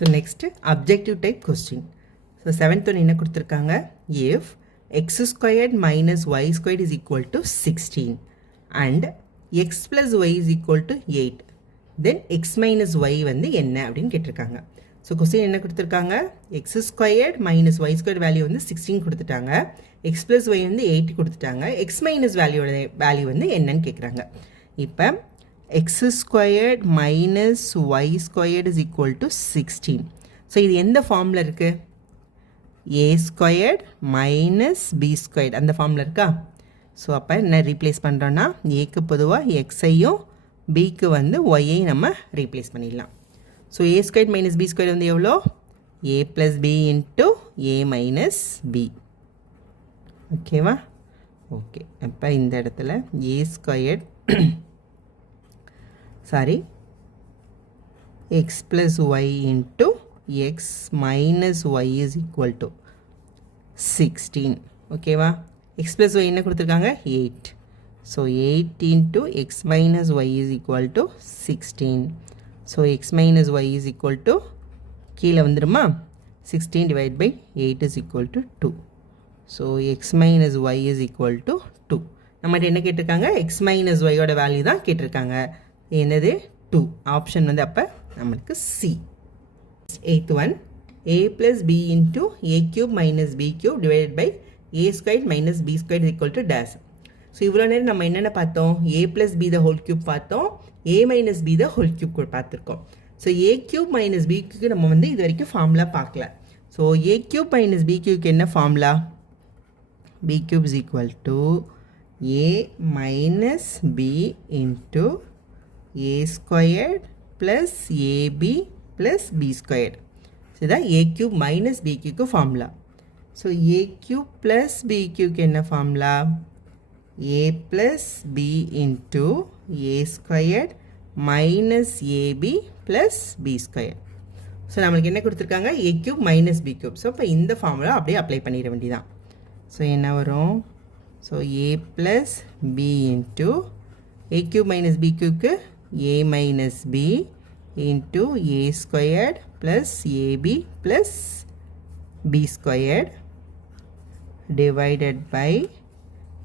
So next objective type question. So 7th one என்ன கொடுத்திருக்காங்க, if x squared minus y squared is equal to 16 and x plus y is equal to 8 then x minus y வந்து என்ன அப்படின்னு கேட்டிருக்காங்க. So question என்ன கொடுத்துருக்காங்க, X squared minus Y squared value வந்து 16 கொடுத்துட்டாங்க, எக்ஸ் ப்ளஸ் ஒய் வந்து 8 கொடுத்துட்டாங்க, எக்ஸ் மைனஸ் வேல்யூட வேல்யூ வந்து என்னன்னு கேட்குறாங்க. இப்போ X squared minus Y squared is equal to 16. So இது எந்த ஃபார்மில் இருக்குது, A squared minus B squared அந்த ஃபார்மில் இருக்கா. ஸோ அப்போ என்ன ரீப்ளேஸ் பண்ணுறோன்னா, ஏக்கு பொதுவாக எக்ஸையும் பிக்கு வந்து ஒய்யையும் நம்ம ரீப்ளேஸ் பண்ணிடலாம். So A squared minus B square வந்து எவ்வளோ, A plus B into A minus B. ஓகேவா, ஓகே. அப்போ இந்த இடத்துல A squared X plus Y into X minus Y is equal to 16. ஓகேவா, எக்ஸ் ப்ளஸ் ஒய் என்ன கொடுத்துருக்காங்க, 8. So 8 into X minus Y is equal to 16. So X minus Y is equal to கீழே வந்துடுமா, 16 divide by 8 is equal to 2. So X minus Y is equal to 2. நம்மகிட்ட என்ன கேட்டிருக்காங்க, X minus ஒய்யோட value தான் கேட்டிருக்காங்க. என்னது 2. ஆப்ஷன் வந்து அப்போ நம்மளுக்கு C. 8th one, a plus b into a cube minus b cube divided by a squared minus b squared is equal to dash. So இவ்வளோ நேரம் நம்ம என்னென்ன பார்த்தோம், A plus B the whole cube பார்த்தோம், A minus B the whole cube பார்த்துருக்கோம். So A cube minus B க்யூக்கு நம்ம வந்து இது வரைக்கும் ஃபார்முலா பார்க்கல. So A cube minus B க்யூக்கு என்ன formula, B cube is equal to A minus B into A squared plus AB plus B squared. So இதான் ஏ க்யூப் மைனஸ் பி க்யூக்கு formula. So A cube plus B க்யூக்கு என்ன formula, a plus b into a squared minus ab plus b squared. So நம்மளுக்கு என்ன கொடுத்துருக்காங்க, a cube minus b cube. So இப்போ இந்த formula அப்படியே அப்ளை பண்ணிட வேண்டியதான். ஸோ என்ன வரும், so a plus b into a cube minus b cubeக்கு a minus b into a squared plus ab plus b squared divided by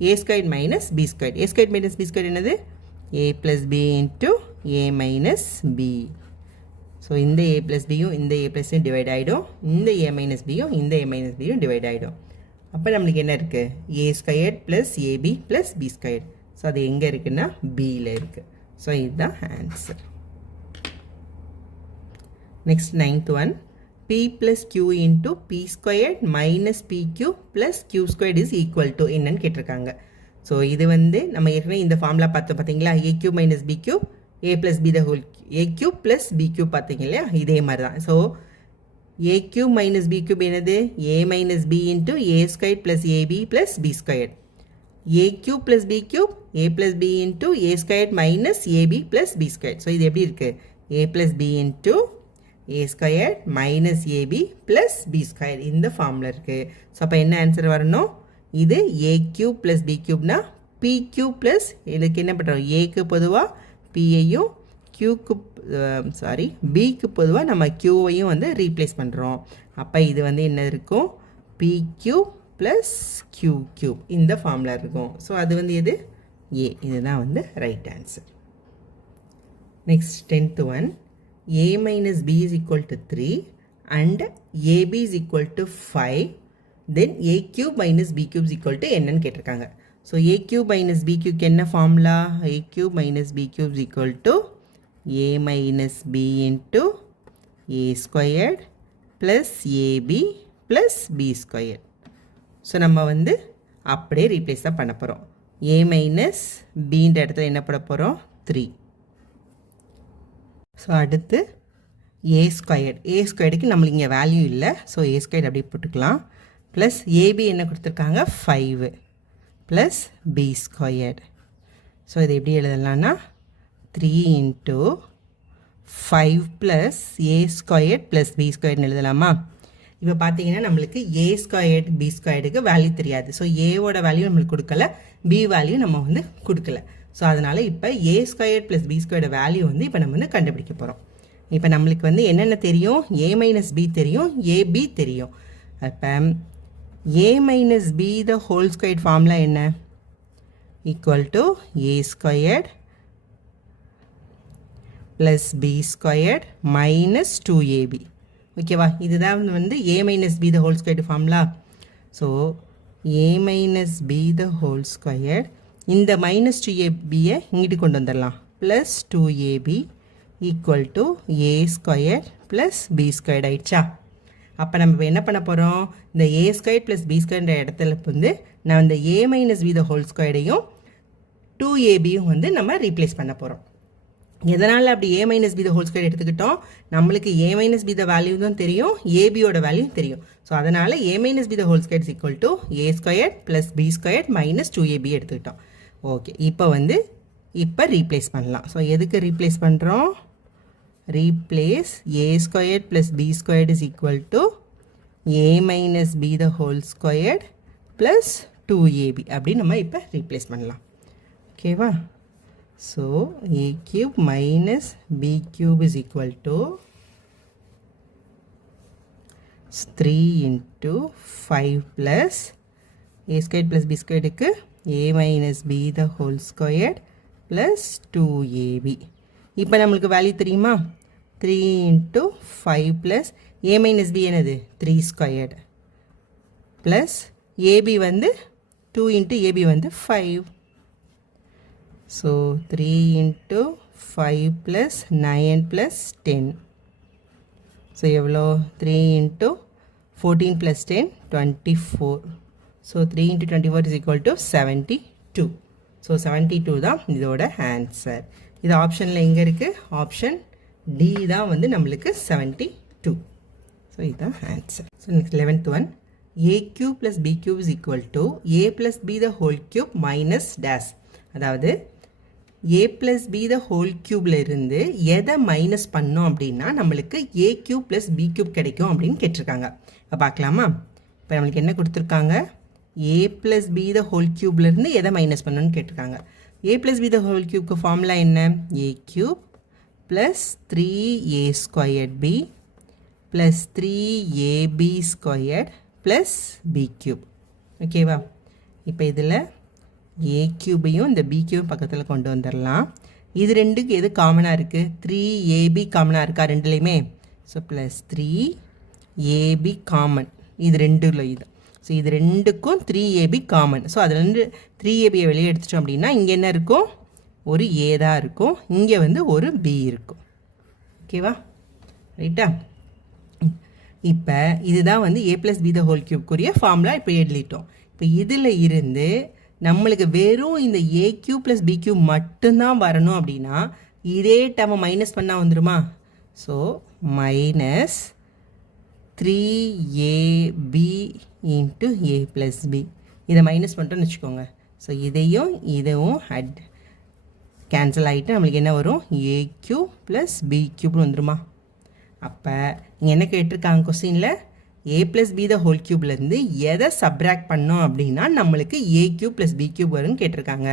a squared minus b squared. a squared minus b squared என்னது, a plus b into a minus b. So இந்த a plus bயும் இந்த a plus divide ஆகிடும், இந்த a minus bயும் இந்த a minus bயும் divide ஆகிடும். அப்போ நம்மளுக்கு என்ன இருக்குது, a squared plus ab plus b squared. So அது எங்கே இருக்குன்னா bயில் இருக்குது. ஸோ இதுதான் answer. Next 9th one, p plus q into p squared minus pq plus q squared is equal to என்னன்னு கேட்டிருக்காங்க. ஸோ இது வந்து நம்ம ஏற்கனவே இந்த ஃபார்முலா பார்த்தோம் பார்த்தீங்களா, a cube minus b cube a plus b the whole a cube plus b cube பார்த்தீங்க இல்லையா, இதே மாதிரி தான். So a cube minus b cube என்னது, a minus b into a squared plus ab plus b squared. a cube plus b cube a plus b into a squared minus ab plus b squared. So இது எப்படி இருக்குது, a plus b into a squared minus ab plus b squared இந்த formula இருக்குது. So அப்போ என்ன answer வரணும், இது a cube plus b cubeனா p cube plus இதுக்கு என்ன பண்ணுறோம், ஏக்கு பொதுவாக பியையும் க்யூக்கு பிக்கு பொதுவாக நம்ம க்யூவையும் வந்து ரீப்ளேஸ் பண்ணுறோம். அப்போ இது வந்து என்ன இருக்கும், p cube plus q cube இந்த ஃபார்முலா இருக்கும். ஸோ அது வந்து எது, ஏ. இதுதான் வந்து right answer. Next 10th one, a minus b is equal to 3 and ab is equal to 5 then a cube minus b cube is equal to என்னன்னு கேட்டிருக்காங்க. So a cube minus b cube என்ன formula, a cube minus b cube is equal to a minus b into a squared plus ab plus b squared. So நம்ம வந்து அப்படியே replace தான் பண்ண போகிறோம். a minus bன்ற இடத்துல என்ன பண்ண போகிறோம், 3. ஸோ அடுத்து ஏ ஸ்கொயர்டுக்கு நம்மளுக்கு இங்கே வேல்யூ இல்லை. ஸோ ஏ ஸ்கொயர்டு அப்படியே போட்டுக்கலாம். ப்ளஸ் ஏபி என்ன கொடுத்துருக்காங்க, 5 ப்ளஸ் பி ஸ்கொயர்டு. ஸோ இது எப்படி எழுதலாம்னா 3 into 5 plus A squared plus B ஸ்கொயர்டுன்னு எழுதலாமா. இப்போ பார்த்தீங்கன்னா நம்மளுக்கு ஏ ஸ்கொயர்டு பி ஸ்கொயர்டுக்கு வேல்யூ தெரியாது. ஸோ ஏவோட வேல்யூ நம்மளுக்கு கொடுக்கல, பி வேல்யூ நம்ம வந்து கொடுக்கல. ஸோ அதனால் இப்போ A squared plus B squared value வந்து இப்போ நம்ம வந்து கண்டுபிடிக்க போகிறோம். இப்போ நம்மளுக்கு வந்து என்னென்ன தெரியும், a மைனஸ் பி தெரியும், ஏபி தெரியும். அப்போ a minus B the whole squared formula என்ன, equal to a squared plus B squared minus 2ab. ஓகேவா, இதுதான் வந்து a minus B the whole squared formula. So a minus B the whole squared, இந்த minus 2abயை இங்கிட்டு கொண்டு வந்துடலாம், plus 2ab equal to a square plus B squared ஆயிடுச்சா. அப்போ நம்ம இப்போ என்ன பண்ண போகிறோம், இந்த a ஸ்கொயர் ப்ளஸ் பி ஸ்கொயர்ன்ற இடத்துல வந்து நான் இந்த a minus B the whole ஸ்கொயர்டையும் 2abயும் வந்து நம்ம ரீப்ளேஸ் பண்ண போகிறோம். எதனால் அப்படி a minus B the whole square எடுத்துக்கிட்டோம், நம்மளுக்கு a மைனஸ் பி த வேல்யூ தான் தெரியும், ஏபியோட வேல்யூ தெரியும். ஸோ அதனால் a minus B the whole square is equal to a square plus B square minus 2ab எடுத்துக்கிட்டோம். ஓகே, இப்போ ரீப்ளேஸ் பண்ணலாம். ஸோ எதுக்கு ரீப்ளேஸ் பண்ணுறோம், replace a squared plus b squared is equal to a minus b the whole squared plus 2ab அப்படி நம்ம இப்போ replace பண்ணலாம். ஓகேவா, so a cube minus b cube is equal to 3 into 5 plus a squared plus b squared க்கு a minus b the whole squared plus 2ab. இப்போ நம்மளுக்கு value தெரியுமா, 3 into 5 plus a minus b என்னது 3 squared plus ab வந்து 2 into ab வந்து 5. So 3 into 5 plus 9 plus 10. So எவ்வளோ, 3 into 14 plus 10 24. So 3 into 24 is equal to 72. So 72 தான் இதோட answer. இது ஆப்ஷனில் எங்கே இருக்குது, ஆப்ஷன் டி தான் வந்து நம்மளுக்கு 72. ஸோ இதுதான் answer. So next 11th one, a cube plus b cube is equal to a plus b the whole cube minus dash. அதாவது a plus b the whole cubeல இருந்து எதை மைனஸ் பண்ணோம் அப்படின்னா நம்மளுக்கு a cube plus b cube கிடைக்கும் அப்படின்னு கேட்டிருக்காங்க. இப்போ பார்க்கலாமா, இப்போ நம்மளுக்கு என்ன கொடுத்துருக்காங்க, a plus b the whole cubeல இருந்து எதை மைனஸ் பண்ணணும்னு கேட்டிருக்காங்க. a plus b the whole cubeக்கு ஃபார்முலா என்ன, a cube plus 3a squared b plus 3ab squared plus b cube. ஓகேவா, இப்போ இதில் a cube-ஐயும் இந்த b cube பக்கத்தில் கொண்டு வந்துடலாம். இது ரெண்டுக்கு எது காமனாக இருக்குது, 3ab காமனாக இருக்கா ரெண்டுலேயுமே. ஸோ ப்ளஸ் 3ab காமன், இது ரெண்டுல இது. ஸோ இது ரெண்டுக்கும் 3ab காமன். ஸோ அதுலேருந்து 3abயை வெளியே எடுத்துட்டோம் அப்படின்னா இங்கே என்ன இருக்கும், ஒரு a தான் இருக்கும், இங்கே வந்து ஒரு b இருக்கும். ஓகேவா, ரைட்டா. இப்போ இதுதான் வந்து a plus B the whole கியூப்க்குரிய ஃபார்முலா இப்போ எழுதிட்டோம். இப்போ இதில் இருந்து நம்மளுக்கு வெறும் இந்த a cube plus b cube மட்டும்தான் வரணும் அப்படின்னா இதே டேர்மை மைனஸ் பண்ணால் வந்துடுமா. ஸோ minus 3ab into a plus b, இதை மைனஸ் பண்ணிட்டோன்னு வச்சுக்கோங்க. ஸோ இதையும் இதுவும் கேன்சல் ஆகிட்டு நம்மளுக்கு என்ன வரும், a கியூப் ப்ளஸ் b கியூப்னு வந்துடுமா. அப்போ இங்கே என்ன கேட்டிருக்காங்க கொஸ்டினில், a plus B the whole கியூப்லேருந்து எதை சப்ராக்ட் பண்ணோம் அப்படின்னா நம்மளுக்கு a cube plus b cube வரும்னு கேட்டிருக்காங்க.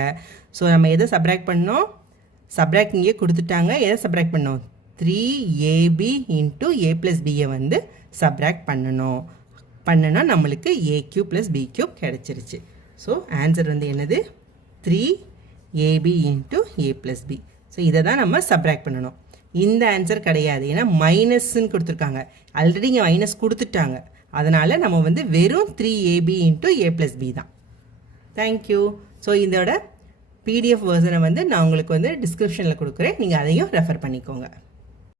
ஸோ நம்ம எதை சப்ராக்ட் பண்ணோம், சப்ராக்ட் இங்கே கொடுத்துட்டாங்க, எதை சப்ராக்ட் பண்ணோம், 3ab இன்ட்டு a ப்ளஸ் பியை வந்து சப்ராக்ட் பண்ணனா நம்மளுக்கு a cube plus b cube கிடச்சிருச்சு. ஸோ ஆன்சர் வந்து என்னது, 3ab into a plus b. So இதை தான் நம்ம சப்ராக்ட் பண்ணணும். இந்த ஆன்சர் கிடையாது, ஏன்னா மைனஸ்ன்னு கொடுத்துருக்காங்க, ஆல்ரெடி இங்கே மைனஸ் கொடுத்துட்டாங்க. அதனால் நம்ம வந்து வெறும் 3ab into a plus b தான். தேங்க்யூ. ஸோ இதோட PDF வெர்ஷனை வந்து நான் உங்களுக்கு வந்து டிஸ்கிரிப்ஷனில் கொடுக்குறேன், நீங்கள் அதையும் ரெஃபர் பண்ணிக்கோங்க.